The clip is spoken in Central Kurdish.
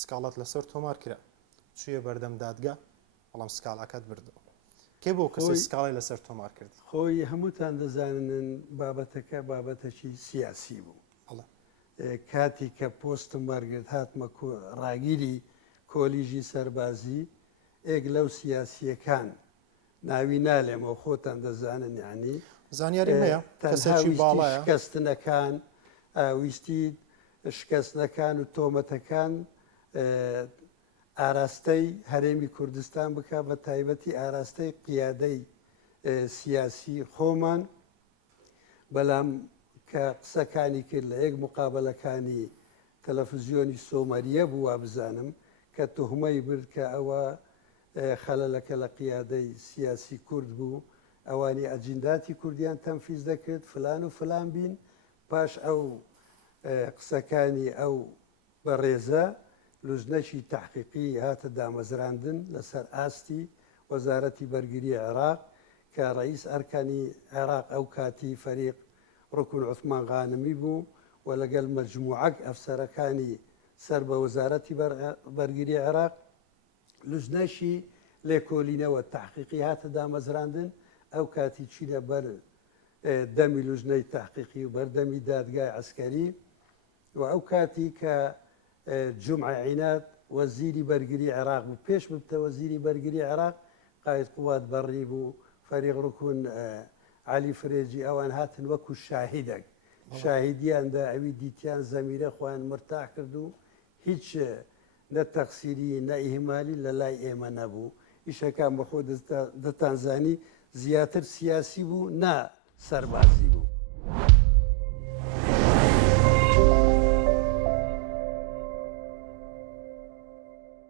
سکاڵات لەسەر تۆمار کرا چویە بەردەم دادگا بەڵام سکاڵاکات بردەوە کێ بۆ کەسی سکاڵی لەسەر تۆمار کردی خۆی هەمووتان دەزانن بابەتەکە بابەتەکی سیاسی بوو کاتی کە پۆستم وەرگرت هاتمە ڕاگیری کۆلیژی سەربازی ئێک لەو سیاسیەکان ناوی نالێمەوە خۆتان دەزانن یعنی زانیاری هەیە کەسێکی باڵایە شکستنەکان ویستی شکستنەکان و تۆمەتەکان ئاراستەی هەرێمی کوردستان بکە بە تایبەتی ئاراستەی قیادەی سیاسی خۆمان بەڵام کە قسەکانی کرد لە یەک مقابلەکانی تەلەڤیزیۆنی سۆمەریە بوو وا بزانم کە توهمەی برد کە ئەوە خەلەلەکە لە قیادەی سیاسی کورد بوو ئەوانی ئەجنداتی کوردیان تەنفیز دەکرد فلان و فلان بین پاش ئەو قسەکانی ئەو بەڕێزە لوژنەشی تحقیقی هاتە دامەزراندن لەسەر ئاستی وەزارەتی بەرگری عێراق کە ڕئیس ئەرکانی عێراق ئەو کاتی فەریق ڕکن عوسمان غانمی بوو و لەگەڵ مەجموعەک ئەفسەرەکانی سەر بە وەزارەتی بەرگری عێراق لوژنەشی لێکۆلینەوە تحقیقی هاتە دامەزراندن ئەو کاتی چینە بەر دەمی لوژنەی تحقیقی و بەردەمی دادگای عسکەری و ئەو کاتی کە جمعە عینات وەزیری بەرگری عێراق بوو پێش ببتە وەزیری بەرگری عێراق قاید قوات بەڕی بوو فەریق ڕکن علی فرێجی ئەوان هاتن وەکو شاهیدێک شاهیدیاندا ئەوی دیتیان زەمیرە خۆیان مرتاح کرد و هیچ نە تەقسیری نە ئیهمالی لە لای ئێمە نەبوو ئیشەکان بەخۆ دەتانزانی زیاتر سیاسی بوو نا سەربازی بوو.